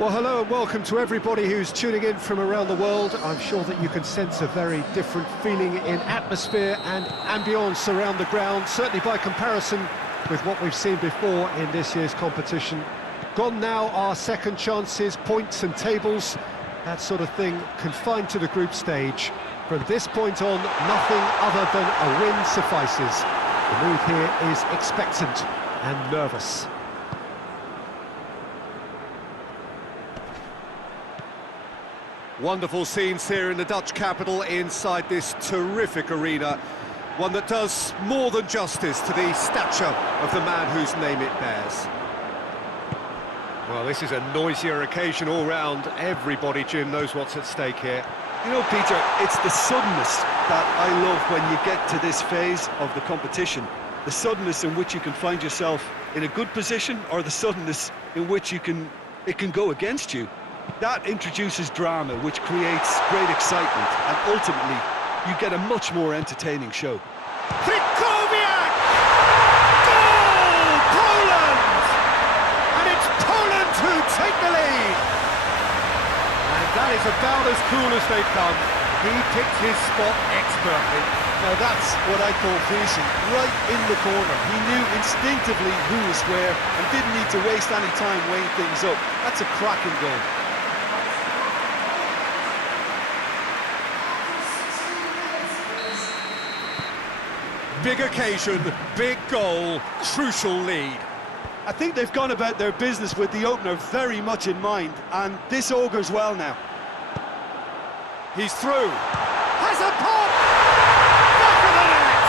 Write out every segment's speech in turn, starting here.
Well, hello and welcome to everybody who's tuning in from around the world. I'm sure that you can sense a very different feeling in atmosphere and ambience around the ground, certainly by comparison with what we've seen before in this year's competition. Gone now are second chances, points and tables, that sort of thing confined to the group stage. From this point on, nothing other than a win suffices. The mood here is expectant and nervous. Wonderful scenes here in the Dutch capital inside this terrific arena. One that does more than justice to the stature of the man whose name it bears. Well, this is a noisier occasion all round. Everybody, Jim, knows what's at stake here. You know, Peter, it's the suddenness that I love when you get to this phase of the competition. The suddenness in which you can find yourself in a good position, or the suddenness in which it can go against you. That introduces drama, which creates great excitement, and ultimately, you get a much more entertaining show. Krychowiak! Goal! Poland! And it's Poland who take the lead! And that is about as cool as they come. He picked his spot expertly. Now that's what I call finishing, right in the corner. He knew instinctively who was where and didn't need to waste any time weighing things up. That's a cracking goal. Big occasion, big goal, crucial lead. I think they've gone about their business with the opener very much in mind, and this augurs well now. He's through. Has a pop! Back of the net!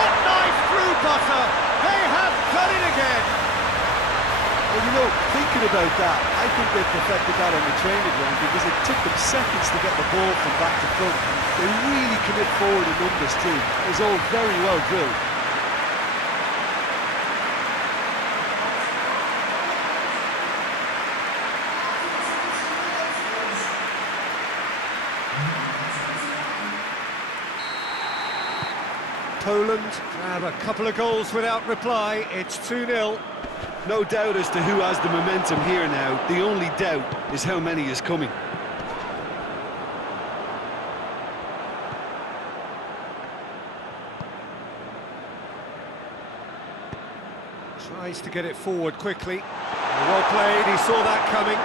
Hot knife through butter. They have done it again. Well, you know, thinking about that, I think they perfected that on the training ground because it took them seconds to get the ball from back to front. They really commit forward in numbers too. It was all very well drilled. Poland grab a couple of goals without reply. It's 2-0. No doubt as to who has the momentum here now. The only doubt is how many is coming. Tries to get it forward quickly. Well played, he saw that coming.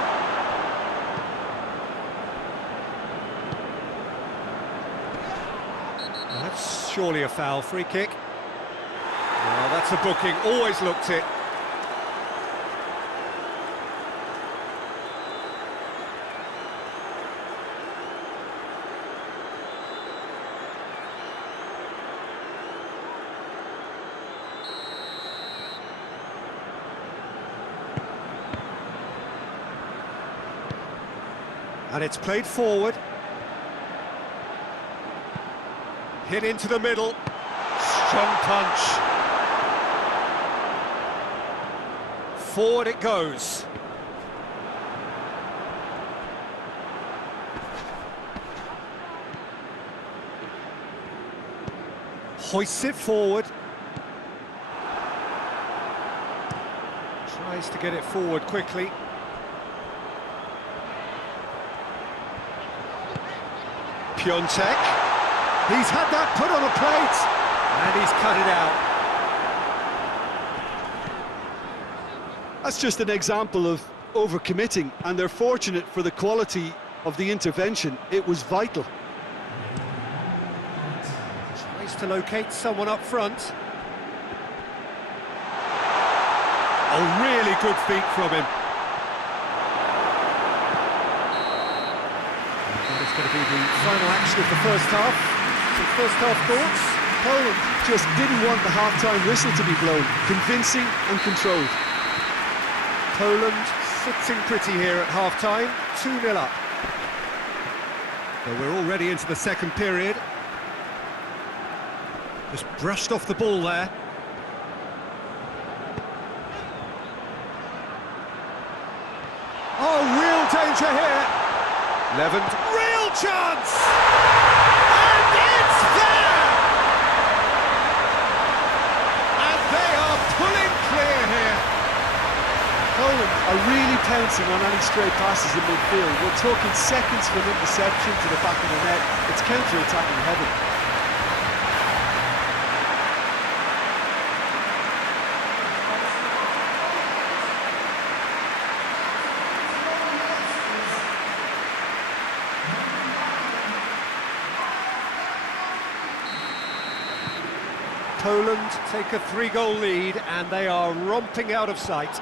That's surely a foul, free kick. Well, that's a booking, always looked it. And it's played forward. Hit into the middle. Strong punch. Forward it goes. Hoists it forward. Tries to get it forward quickly. Piontek, he's had that put on a plate, and he's cut it out. That's just an example of overcommitting, and they're fortunate for the quality of the intervention. It was vital. Tries to locate someone up front. Oh, really good feet from him. Going to be the final action of the first half. Some first half thoughts? Poland just didn't want the half-time whistle to be blown. Convincing and controlled. Poland sitting pretty here at half-time, 2-0 up. Well, we're already into the second period. Just brushed off the ball there. Oh, real danger here. Levent, real chance! And it's there! And they are pulling clear here. Poland are really pouncing on any stray passes in midfield. We're talking seconds from interception to the back of the net. It's counter-attacking heaven. Poland take a 3-goal lead and they are romping out of sight.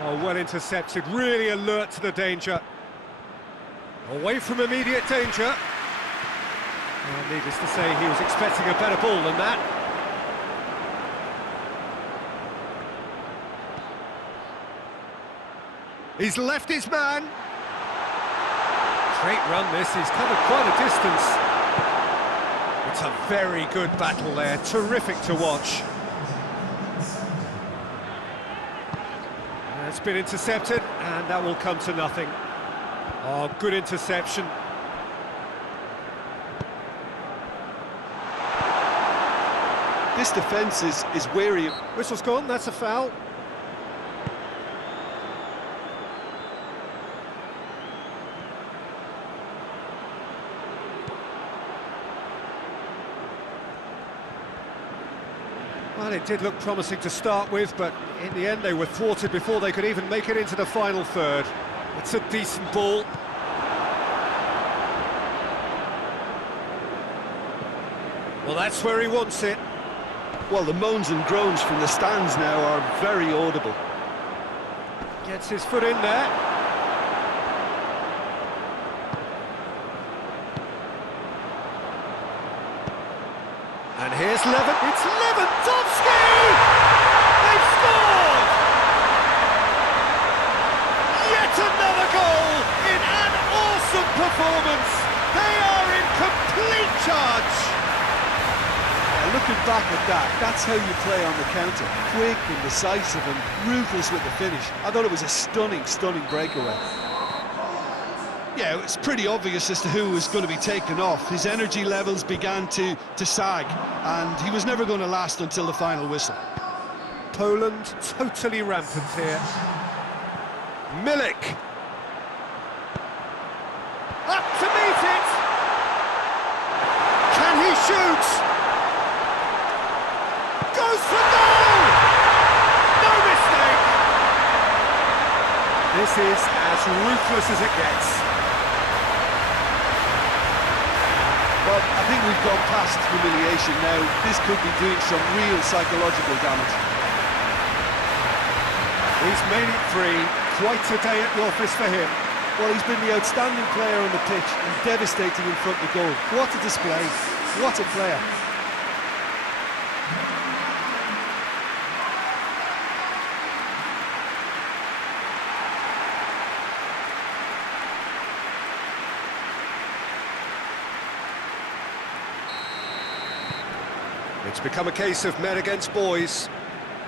Oh, well intercepted, really alert to the danger. Away from immediate danger. Well, needless to say, he was expecting a better ball than that. He's left his man. Great run this, he's covered quite a distance. It's a very good battle there, terrific to watch. It's been intercepted, and that will come to nothing. Oh, good interception. This defence is wary. Whistle's gone, that's a foul. Well, it did look promising to start with, but in the end they were thwarted before they could even make it into the final third. It's a decent ball. Well, that's where he wants it. Well, the moans and groans from the stands now are very audible. Gets his foot in there. And here's it's Lewandowski! They've scored! Yet another goal in an awesome performance! They are in complete charge! Yeah, looking back at that, that's how you play on the counter. Quick and decisive and ruthless with the finish. I thought it was a stunning, stunning breakaway. Yeah, it was pretty obvious as to who was going to be taken off. His energy levels began to sag, and he was never going to last until the final whistle. Poland totally rampant here. Milik. Up to meet it! Can he shoot? Goes for goal! No mistake! This is as ruthless as it gets. Well, I think we've gone past humiliation now. This could be doing some real psychological damage. He's made it 3. Quite a day at the office for him. Well, he's been the outstanding player on the pitch and devastating in front of goal. What a display. What a player. It's become a case of men against boys.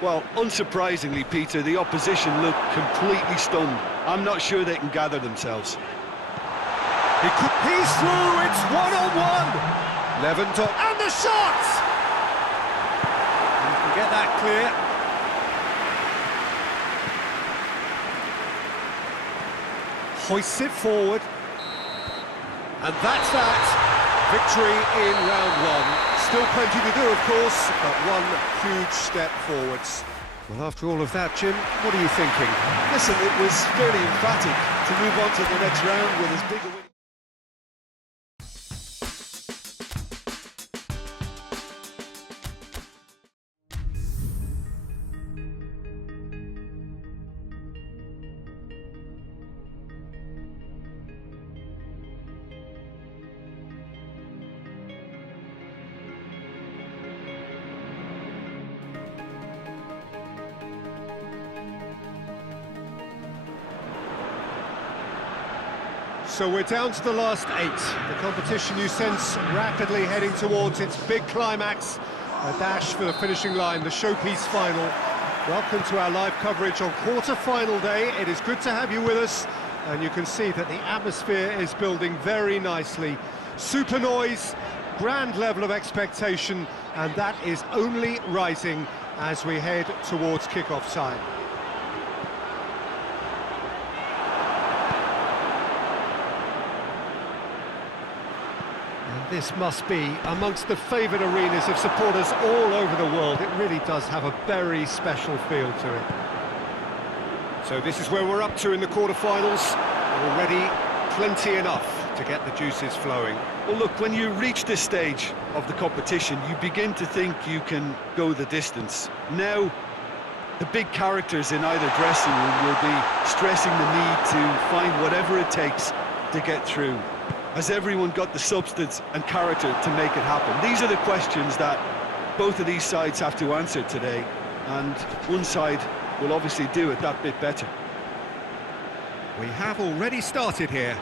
Well, unsurprisingly, Peter, the opposition look completely stunned. I'm not sure they can gather themselves. He's through, it's 1-on-1! Lewandowski, and the shot! You can get that clear. Hoists it forward. And that's that. Victory in round 1. Still plenty to do, of course, but one huge step forwards. Well, after all of that, Jim, what are you thinking? Listen, it was fairly emphatic to move on to the next round with as big a win. So we're down to the last 8. The competition, you sense, rapidly heading towards its big climax. A dash for the finishing line, the showpiece final. Welcome to our live coverage on quarter-final day. It is good to have you with us, and you can see that the atmosphere is building very nicely. Super noise, grand level of expectation, and that is only rising as we head towards kick-off time. And this must be amongst the favoured arenas of supporters all over the world. It really does have a very special feel to it. So this is where we're up to in the quarter-finals. Already plenty enough to get the juices flowing. Well, look, when you reach this stage of the competition, you begin to think you can go the distance. Now, the big characters in either dressing room will be stressing the need to find whatever it takes to get through. Has everyone got the substance and character to make it happen? These are the questions that both of these sides have to answer today, and one side will obviously do it that bit better. We have already started here.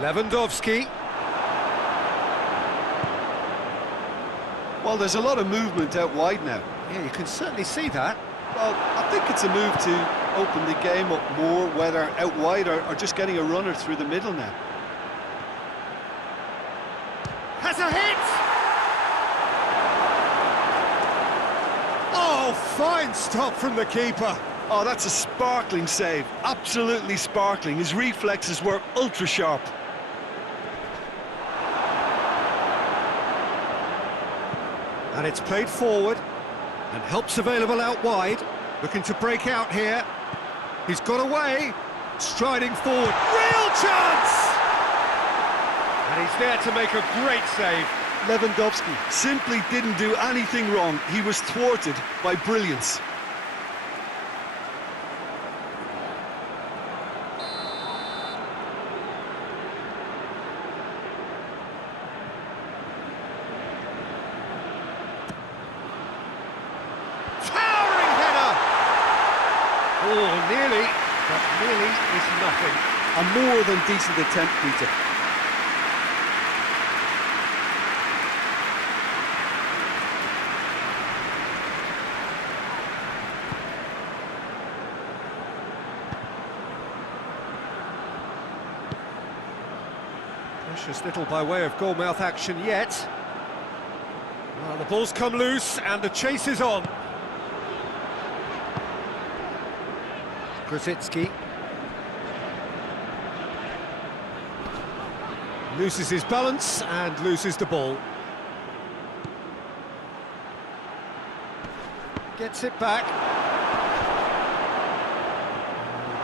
Lewandowski. Well, there's a lot of movement out wide now. Yeah, you can certainly see that. Well, I think it's a move to open the game up more, whether out wide or just getting a runner through the middle now. Has a hit! Oh, fine stop from the keeper. Oh, that's a sparkling save. Absolutely sparkling. His reflexes were ultra sharp. And it's played forward, and help's available out wide. Looking to break out here. He's got away, striding forward. Real chance! And he's there to make a great save. Lewandowski simply didn't do anything wrong. He was thwarted by brilliance. Towering header! Oh, nearly, but nearly is nothing. A more than decent attempt, Peter. Precious little by way of goalmouth action yet. Well, the ball's come loose and the chase is on. Grosicki loses his balance and loses the ball. Gets it back.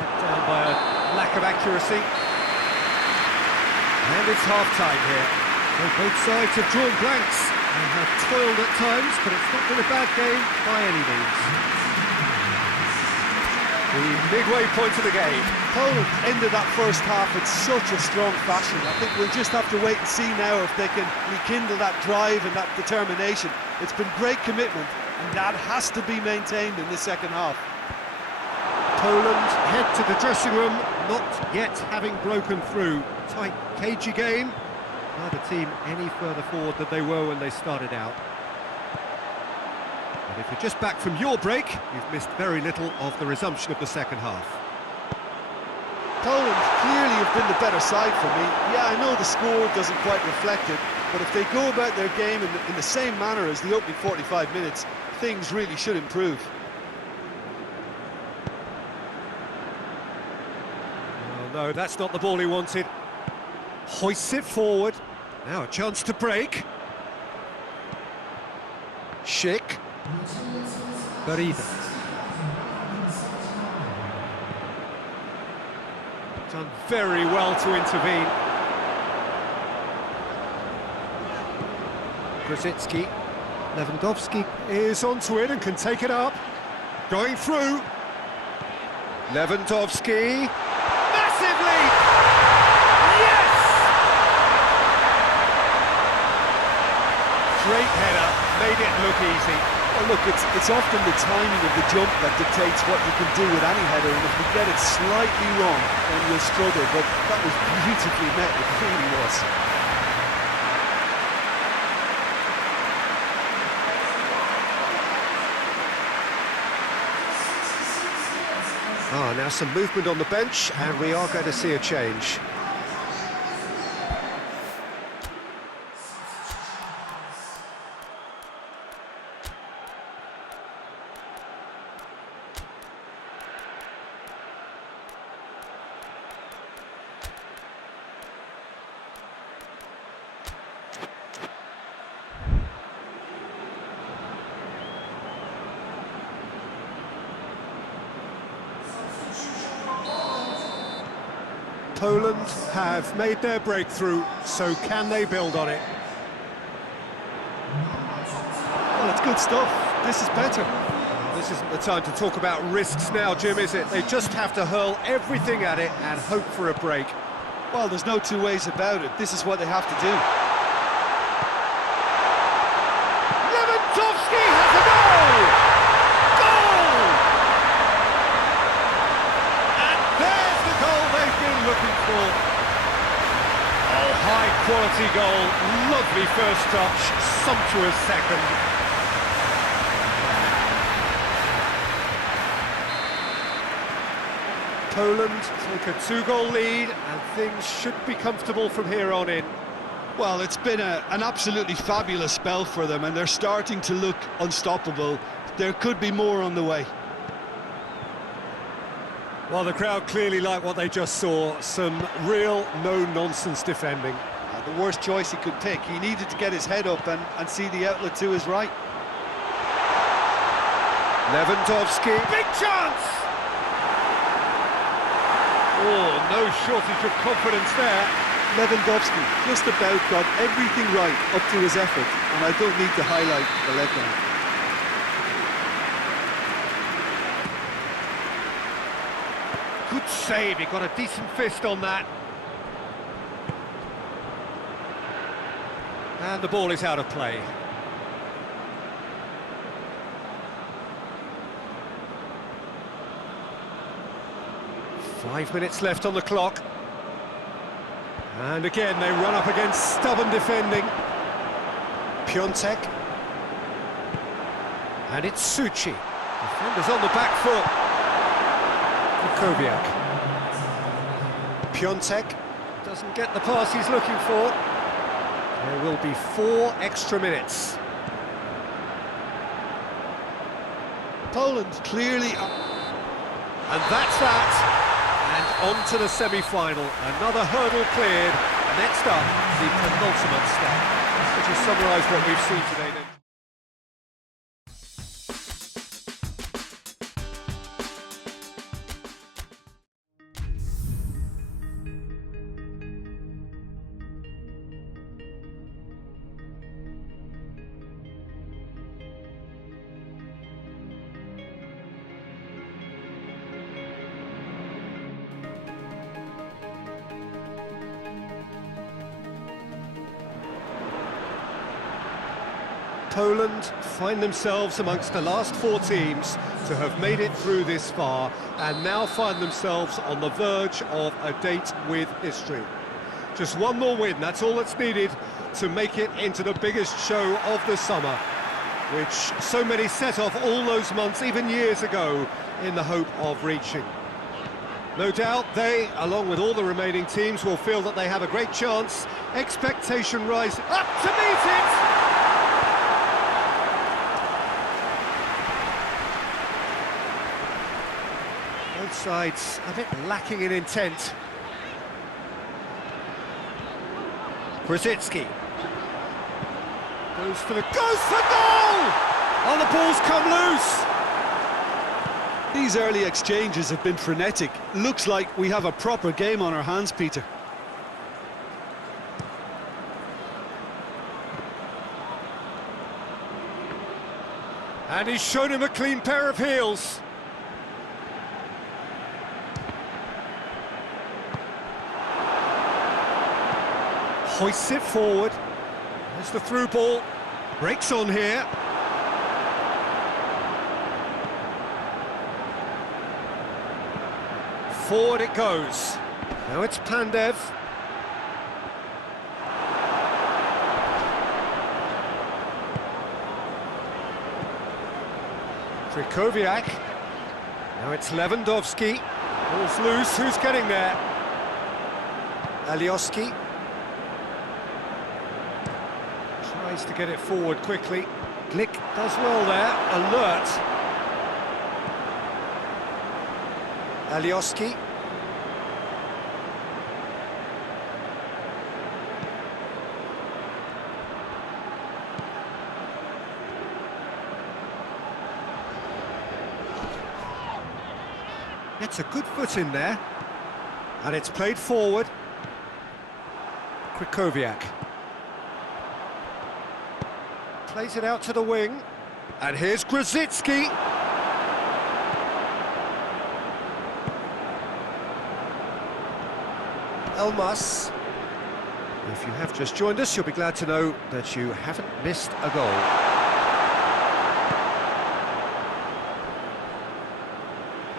Let down by a lack of accuracy. And it's half-time here. Well, both sides have drawn blanks and have toiled at times, but it's not been a bad game by any means. The midway point of the game. Poland ended that first half in such a strong fashion. I think we'll just have to wait and see now if they can rekindle that drive and that determination. It's been great commitment, and that has to be maintained in the second half. Poland head to the dressing room, not yet having broken through. Tight, cagey game. Neither team any further forward than they were when they started out. And if you're just back from your break, you've missed very little of the resumption of the second half. Poland clearly have been the better side for me. Yeah, I know the score doesn't quite reflect it, but if they go about their game in the same manner as the opening 45 minutes, things really should improve. No, that's not the ball he wanted. Hoists it forward. Now a chance to break. Schick. Berida. Done very well to intervene. Grosicki. Lewandowski is onto it and can take it up. Going through. Lewandowski. Massive lead! Yes! Great header, made it look easy. Well, look, it's often the timing of the jump that dictates what you can do with any header, and if you get it slightly wrong, then you'll struggle, but that was beautifully met, it really was. Now some movement on the bench, and we are going to see a change. Poland have made their breakthrough, so can they build on it? Well, it's good stuff. This is better. This isn't the time to talk about risks now, Jim, is it? They just have to hurl everything at it and hope for a break. Well, there's no two ways about it. This is what they have to do. Lewandowski has a goal! Goal! And there's the goal they've been looking for. Oh, high-quality goal, lovely first touch, sumptuous second. Poland take a two-goal lead, and things should be comfortable from here on in. Well, it's been an absolutely fabulous spell for them, and they're starting to look unstoppable. There could be more on the way. Well, the crowd clearly like what they just saw. Some real no-nonsense defending. The worst choice he could pick. He needed to get his head up and see the outlet to his right. Lewandowski. Big chance! Oh, no shortage of confidence there. Lewandowski just about got everything right up to his effort, and I don't need to highlight the letdown. Good save, he got a decent fist on that. And the ball is out of play. Five minutes left on the clock. And again, they run up against stubborn defending. Piontek. And it's Suchi. Defenders on the back foot. Kukoviak. Piontek doesn't get the pass he's looking for. There will be 4 extra minutes. Poland clearly... And that's that. And on to the semi-final. Another hurdle cleared. Next up, the penultimate step. Which has summarised what we've seen today then. Poland find themselves amongst the last 4 teams to have made it through this far, and now find themselves on the verge of a date with history. Just one more win, that's all that's needed to make it into the biggest show of the summer, which so many set off all those months, even years ago, in the hope of reaching. No doubt they, along with all the remaining teams, will feel that they have a great chance. Expectation rise up to meet it! Both sides a bit lacking in intent. Krasicki goes for goal! Oh, the ball's come loose! These early exchanges have been frenetic. Looks like we have a proper game on our hands, Peter. And he's shown him a clean pair of heels. Hoists it forward. There's the through ball. Breaks on here. Forward it goes. Now it's Pandev. Krikoviak. Now it's Lewandowski. Ball's loose, who's getting there? Alioski. Tries to get it forward quickly. Glick does well there, alert. Alioski. Gets a good foot in there. And it's played forward. Krychowiak. Plays it out to the wing. And here's Grzycki. Elmas. If you have just joined us, you'll be glad to know that you haven't missed a goal.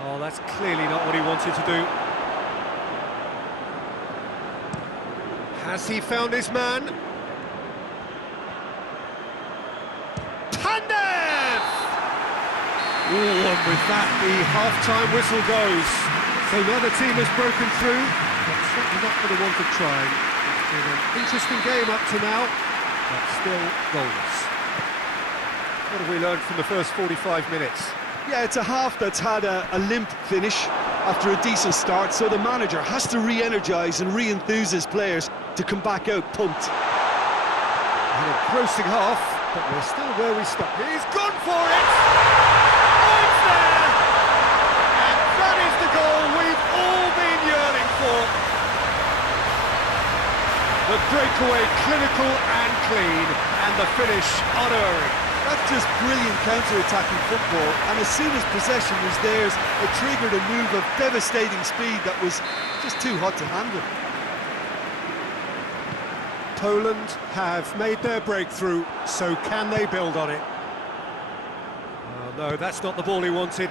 Oh, that's clearly not what he wanted to do. Has he found his man? Pandev! Ooh, and with that, the half-time whistle goes. So now the team has broken through. But certainly not for the want of trying. It's been an interesting game up to now, but still goalless. What have we learned from the first 45 minutes? Yeah, it's a half that's had a limp finish after a decent start, so the manager has to re-energise and re-enthuse his players to come back out pumped. An engrossing half, but we're still where we stopped. He's gone for it! Oh, it's there! And that is the goal we've all been yearning for. The breakaway clinical and clean, and the finish unerring. That's just brilliant counter-attacking football, and as soon as possession was theirs, it triggered a move of devastating speed that was just too hot to handle. Poland have made their breakthrough, so can they build on it? Oh no, that's not the ball he wanted.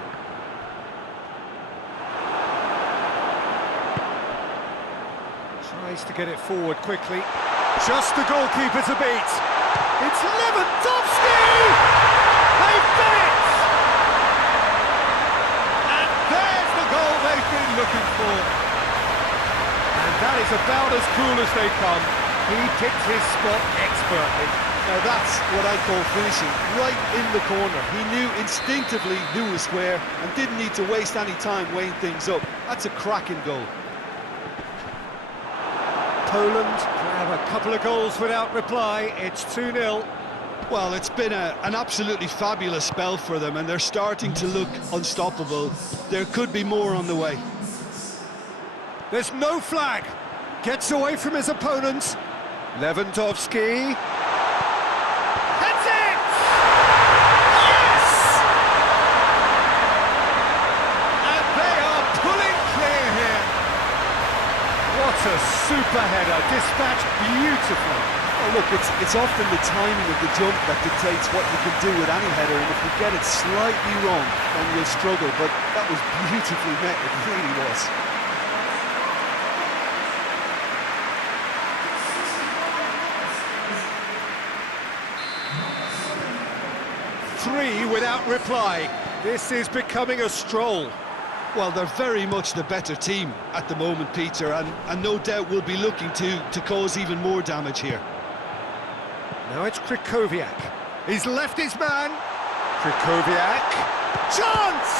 Tries to get it forward quickly. Just the goalkeeper to beat. It's Lewandowski! They've done it! And there's the goal they've been looking for. And that is about as cool as they come. He picked his spot expertly. Now that's what I call finishing, right in the corner. He knew instinctively who was where and didn't need to waste any time weighing things up. That's a cracking goal. Poland grab a couple of goals without reply. It's 2-0. Well, it's been an absolutely fabulous spell for them, and they're starting to look unstoppable. There could be more on the way. There's no flag. Gets away from his opponent. Lewandowski. Heads it! Yes! And they are pulling clear here. What a super header, dispatched beautifully. Oh, look, it's often the timing of the jump that dictates what you can do with any header, and if you get it slightly wrong, then you'll struggle, but that was beautifully met, it really was. Three without reply. This is becoming a stroll. Well, they're very much the better team at the moment, Peter, and no doubt will be looking to cause even more damage here. Now it's Krychowiak. He's left his man. Krychowiak. Chance!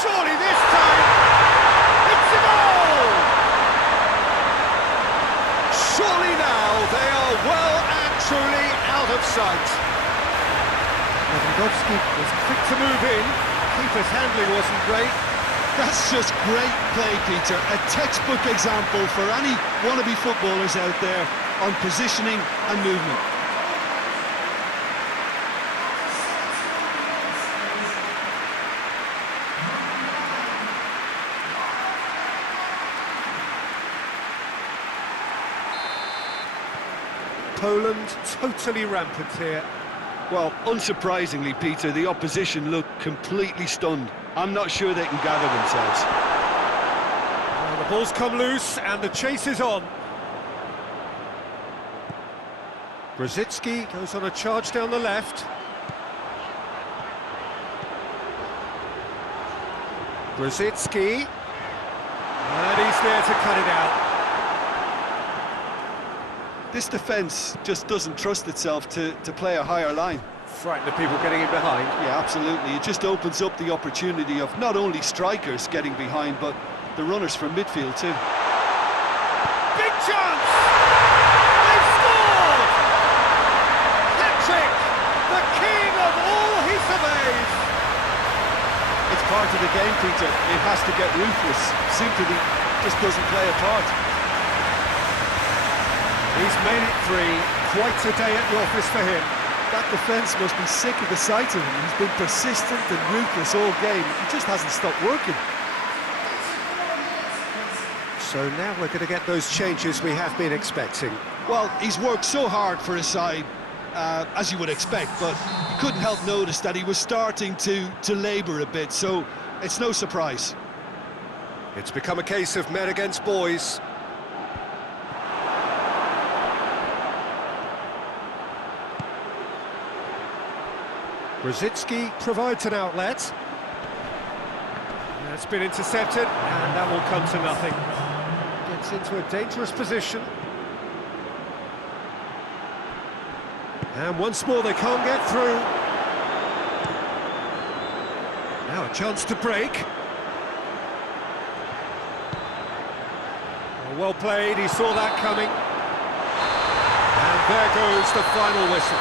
Surely this time it's a goal! Surely now they are well and truly out of sight. Lewandowski was quick to move in. Keeper's handling wasn't great. That's just great play, Peter. A textbook example for any wannabe footballers out there on positioning and movement. Poland totally rampant here. Well, unsurprisingly, Peter, the opposition look completely stunned. I'm not sure they can gather themselves. Well, the ball's come loose and the chase is on. Grzycki goes on a charge down the left. Grosicki. And he's there to cut it out. This defence just doesn't trust itself to play a higher line. Frighten the people getting in behind. Yeah, absolutely. It just opens up the opportunity of not only strikers getting behind, but the runners from midfield too. Big chance! They've scored! Hat-trick! The king of all he surveys! It's part of the game, Peter. It has to get ruthless. Sympathy just doesn't play a part. He's made it 3. Quite a day at the office for him. That defence must be sick of the sight of him. He's been persistent and ruthless all game. He just hasn't stopped working. So now we're going to get those changes we have been expecting. Well, he's worked so hard for his side, as you would expect, but you couldn't help notice that he was starting to labour a bit, so it's no surprise. It's become a case of men against boys. Grosicki provides an outlet. That's been intercepted, and that will come to nothing. Gets into a dangerous position. And once more they can't get through. Now a chance to break. Well played, he saw that coming. And there goes the final whistle.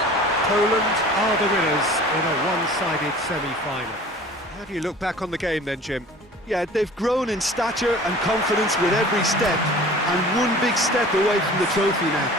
Poland are the winners in a one-sided semi-final. How do you look back on the game then, Jim? Yeah, they've grown in stature and confidence with every step, and one big step away from the trophy now.